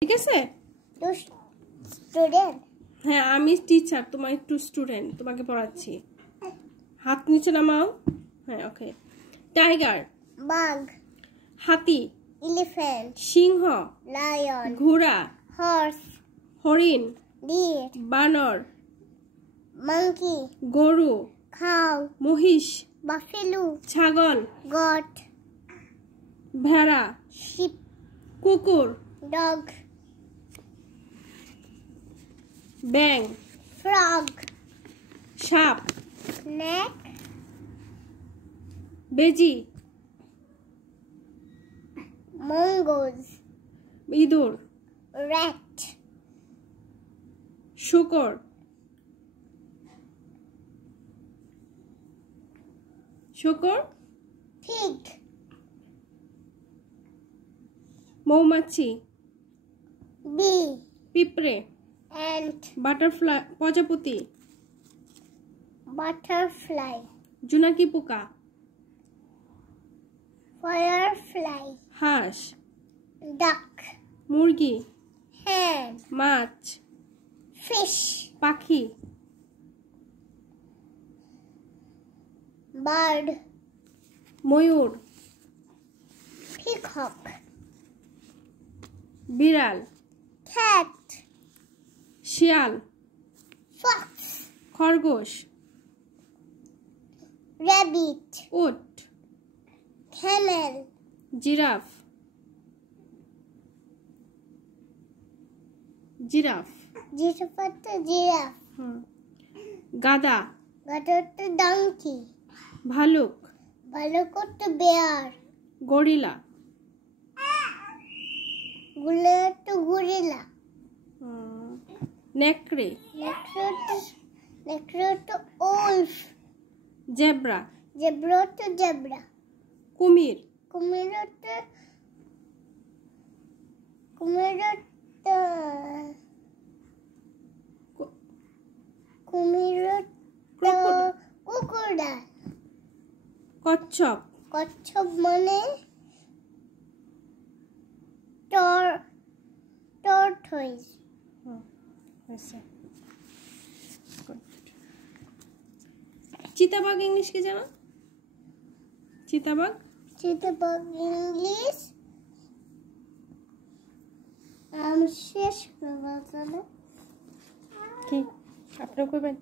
ঠিক আছে? To student. হ্যাঁ, আমি টিচার, তোমার একটু স্টুডেন্ট, তোমাকে পড়াচ্ছি। হাত নিচে নামাও। হ্যাঁ, ওকে। টাইগার, বাঘ। হাতি, এলিফ্যান্ট। সিংহ, লায়ন। ঘোড়া, হর্স। হরিণ, ডির। বানর, মাংকি। গরু, কাউ। মহিষ, বাফেলো। ছাগল, গট। ভেড়া, শিপ। কুকুর, ডগ। ব্যাং, ফ্রগ। সাপ, স্নেক। বেজি, মঙ্গোজ। ইঁদুর, rat. শূকর, শূকর, pig. মৌমাছি, bee. পিঁপড়ে, ant. বাটারফ্লাই, প্রজাপতি, butterfly. জোনাকি পোকা, firefly. হাঁস, duck. মুরগি, hen. মাছ, fish. পাখি, bird. ময়ূর, peacock. বিড়াল, cat. শিয়াল, fox. খরগোশ, rabbit. উট, camel. Giraffe, giraffe, giraffe. গাধা, donkey. ভালুক, bear. Gorilla, gorilla. নেকড়ে, wolf. Zebra, zebra. কুমির, crocodile. কচ্ছপ, কচ্ছপ মানে tortoise. চিতাবাঘ ইংলিশ কি জানো? চিতাবাঘ ইংলিশ আমি শেষ করবো। কি আপনারা কইবেন?